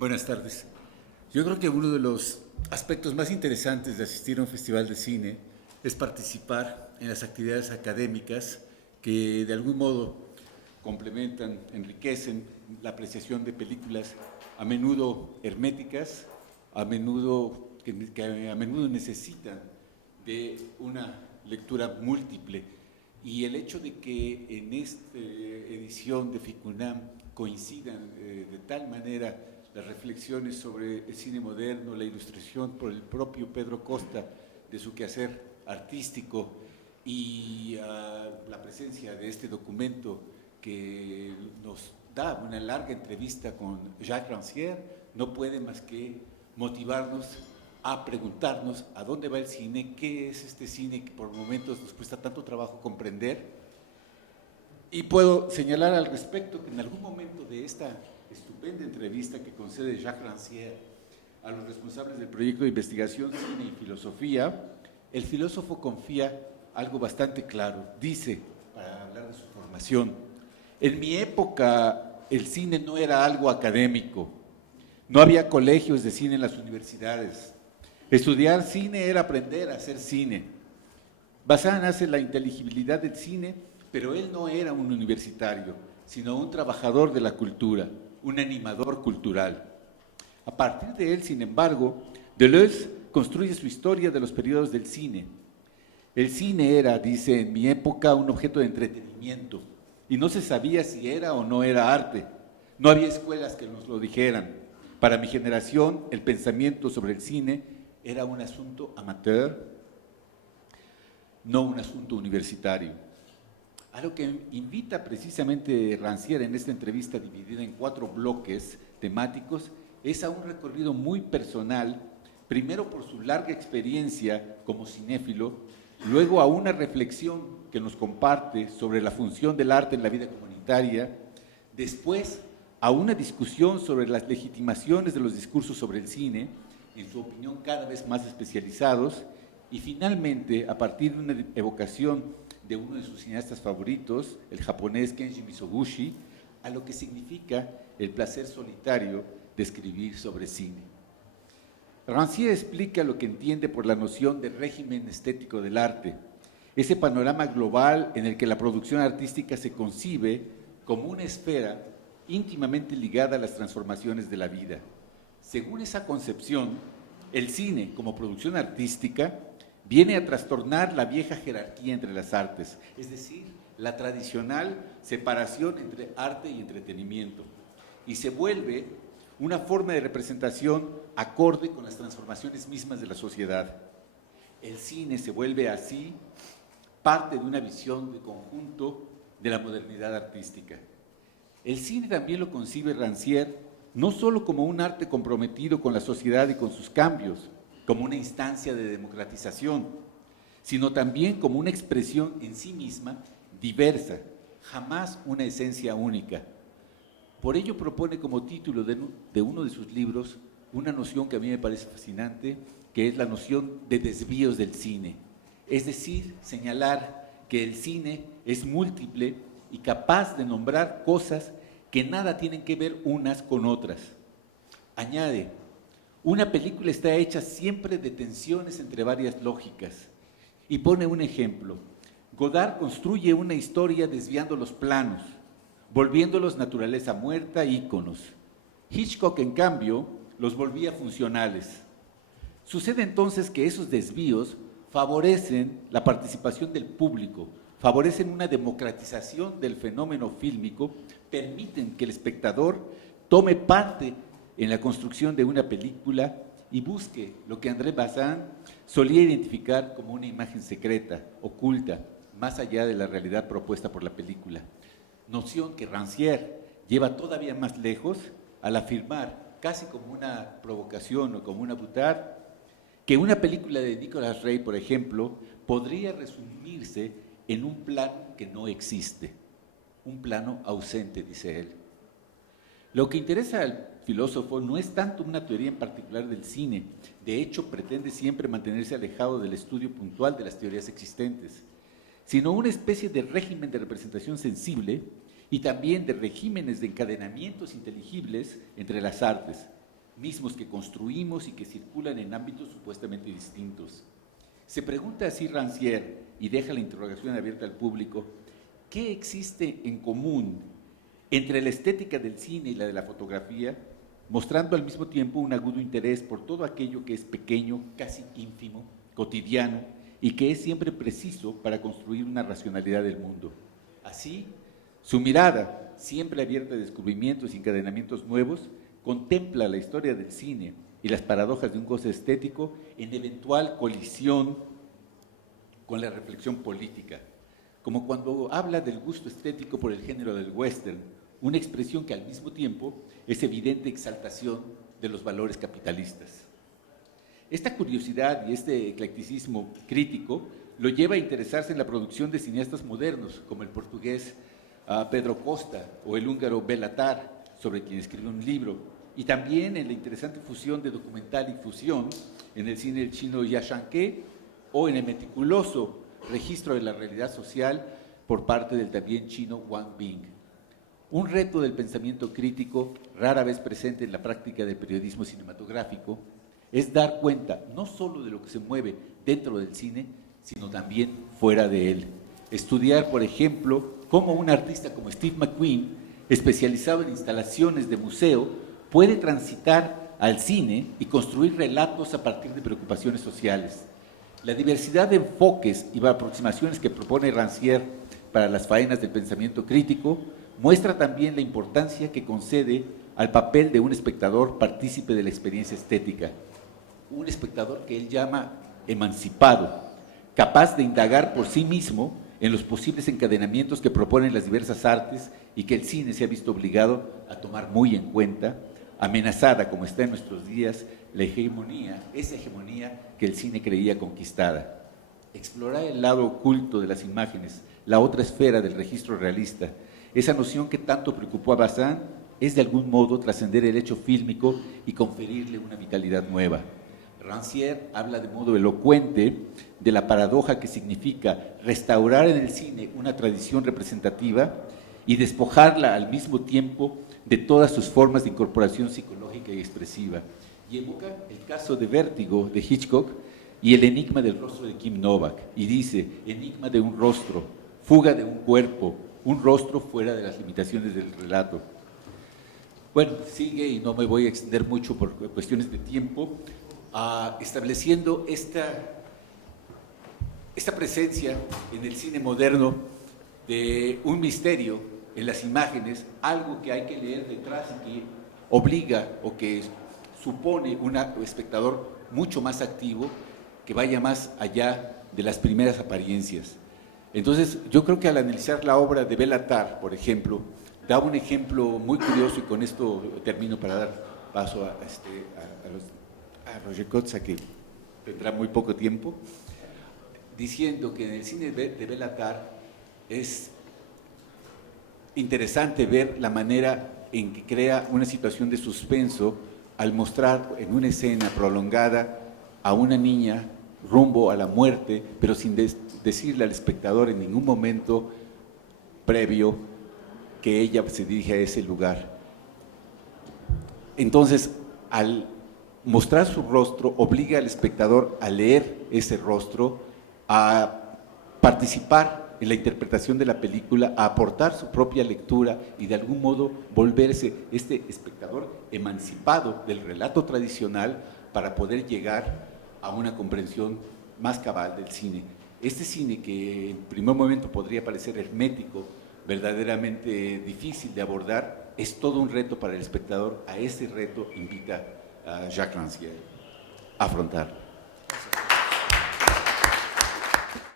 Buenas tardes. Yo creo que uno de los aspectos más interesantes de asistir a un festival de cine es participar en las actividades académicas que de algún modo complementan, enriquecen la apreciación de películas a menudo herméticas, que a menudo necesitan de una lectura múltiple. Y el hecho de que en esta edición de FICUNAM coincidan de tal manera las reflexiones sobre el cine moderno, la ilustración por el propio Pedro Costa de su quehacer artístico y la presencia de este documento que nos da una larga entrevista con Jacques Rancière, no puede más que motivarnos a preguntarnos a dónde va el cine, qué es este cine que por momentos nos cuesta tanto trabajo comprender. Y puedo señalar al respecto que en algún momento de esta estupenda entrevista que concede Jacques Rancière a los responsables del proyecto de investigación Cine y Filosofía, el filósofo confía algo bastante claro. Dice, para hablar de su formación, en mi época el cine no era algo académico, no había colegios de cine en las universidades. Estudiar cine era aprender a hacer cine. Bazin hace la inteligibilidad del cine, pero él no era un universitario, sino un trabajador de la cultura, un animador cultural. A partir de él, sin embargo, Deleuze construye su historia de los periodos del cine. El cine era, dice, en mi época un objeto de entretenimiento y no se sabía si era o no era arte. No había escuelas que nos lo dijeran. Para mi generación, el pensamiento sobre el cine era un asunto amateur, no un asunto universitario. A lo que invita precisamente Rancière en esta entrevista dividida en 4 bloques temáticos es a un recorrido muy personal, primero por su larga experiencia como cinéfilo, luego a una reflexión que nos comparte sobre la función del arte en la vida comunitaria, después a una discusión sobre las legitimaciones de los discursos sobre el cine, en su opinión cada vez más especializados, y finalmente, a partir de una evocación de uno de sus cineastas favoritos, el japonés Kenji Mizoguchi, a lo que significa el placer solitario de escribir sobre cine. Rancière explica lo que entiende por la noción de régimen estético del arte, ese panorama global en el que la producción artística se concibe como una esfera íntimamente ligada a las transformaciones de la vida. Según esa concepción, el cine, como producción artística, viene a trastornar la vieja jerarquía entre las artes, es decir, la tradicional separación entre arte y entretenimiento, y se vuelve una forma de representación acorde con las transformaciones mismas de la sociedad. El cine se vuelve así parte de una visión de conjunto de la modernidad artística. El cine también lo concibe Rancière no solo como un arte comprometido con la sociedad y con sus cambios, como una instancia de democratización, sino también como una expresión en sí misma diversa, jamás una esencia única. Por ello propone como título de uno de sus libros una noción que a mí me parece fascinante, que es la noción de desvíos del cine. Es decir, señalar que el cine es múltiple y capaz de nombrar cosas que nada tienen que ver unas con otras. Añade, una película está hecha siempre de tensiones entre varias lógicas. Y pone un ejemplo. Godard construye una historia desviando los planos, volviéndolos naturaleza muerta, íconos. Hitchcock, en cambio, los volvía funcionales. Sucede entonces que esos desvíos favorecen la participación del público, favorecen una democratización del fenómeno fílmico, permiten que el espectador tome parte en la construcción de una película y busque lo que André Bazin solía identificar como una imagen secreta, oculta, más allá de la realidad propuesta por la película. Noción que Rancière lleva todavía más lejos al afirmar, casi como una provocación o como una boutade, que una película de Nicolas Ray, por ejemplo, podría resumirse en un plano que no existe, un plano ausente, dice él. Lo que interesa al filósofo no es tanto una teoría en particular del cine, de hecho pretende siempre mantenerse alejado del estudio puntual de las teorías existentes, sino una especie de régimen de representación sensible y también de regímenes de encadenamientos inteligibles entre las artes, mismos que construimos y que circulan en ámbitos supuestamente distintos. Se pregunta así Rancière, y deja la interrogación abierta al público, ¿qué existe en común entre la estética del cine y la de la fotografía, mostrando al mismo tiempo un agudo interés por todo aquello que es pequeño, casi ínfimo, cotidiano, y que es siempre preciso para construir una racionalidad del mundo? Así, su mirada, siempre abierta a descubrimientos y encadenamientos nuevos, contempla la historia del cine y las paradojas de un goce estético en eventual colisión con la reflexión política, como cuando habla del gusto estético por el género del western, una expresión que al mismo tiempo es evidente exaltación de los valores capitalistas. Esta curiosidad y este eclecticismo crítico lo lleva a interesarse en la producción de cineastas modernos, como el portugués Pedro Costa o el húngaro Béla Tarr, sobre quien escribe un libro, y también en la interesante fusión de documental y fusión en el cine del chino Ya Shanke o en el meticuloso registro de la realidad social por parte del también chino Wang Bing. Un reto del pensamiento crítico, rara vez presente en la práctica del periodismo cinematográfico, es dar cuenta no solo de lo que se mueve dentro del cine, sino también fuera de él. Estudiar, por ejemplo, cómo un artista como Steve McQueen, especializado en instalaciones de museo, puede transitar al cine y construir relatos a partir de preocupaciones sociales. La diversidad de enfoques y aproximaciones que propone Rancière para las faenas del pensamiento crítico muestra también la importancia que concede al papel de un espectador partícipe de la experiencia estética, un espectador que él llama emancipado, capaz de indagar por sí mismo en los posibles encadenamientos que proponen las diversas artes y que el cine se ha visto obligado a tomar muy en cuenta, amenazada como está en nuestros días la hegemonía, esa hegemonía que el cine creía conquistada. Explorar el lado oculto de las imágenes, la otra esfera del registro realista, esa noción que tanto preocupó a Bazin, es de algún modo trascender el hecho fílmico y conferirle una vitalidad nueva. Rancière habla de modo elocuente de la paradoja que significa restaurar en el cine una tradición representativa y despojarla al mismo tiempo de todas sus formas de incorporación psicológica y expresiva. Y evoca el caso de Vértigo de Hitchcock y el enigma del rostro de Kim Novak. Y dice, enigma de un rostro, fuga de un cuerpo, un rostro fuera de las limitaciones del relato. Bueno, sigue y no me voy a extender mucho por cuestiones de tiempo, estableciendo esta presencia en el cine moderno de un misterio en las imágenes, algo que hay que leer detrás y que obliga o que supone un espectador mucho más activo, que vaya más allá de las primeras apariencias. Entonces, yo creo que al analizar la obra de Béla Tarr, por ejemplo, da un ejemplo muy curioso, y con esto termino para dar paso a Roger Kotza, que tendrá muy poco tiempo, diciendo que en el cine de Béla Tarr es interesante ver la manera en que crea una situación de suspenso al mostrar en una escena prolongada a una niña rumbo a la muerte, pero sin decirle al espectador en ningún momento previo que ella se dirige a ese lugar. Entonces, al mostrar su rostro, obliga al espectador a leer ese rostro, a participar en la interpretación de la película, a aportar su propia lectura y de algún modo volverse este espectador emancipado del relato tradicional para poder llegar a una comprensión más cabal del cine. Este cine que en primer momento podría parecer hermético, verdaderamente difícil de abordar, es todo un reto para el espectador. A ese reto invita a Jacques Rancière a afrontar.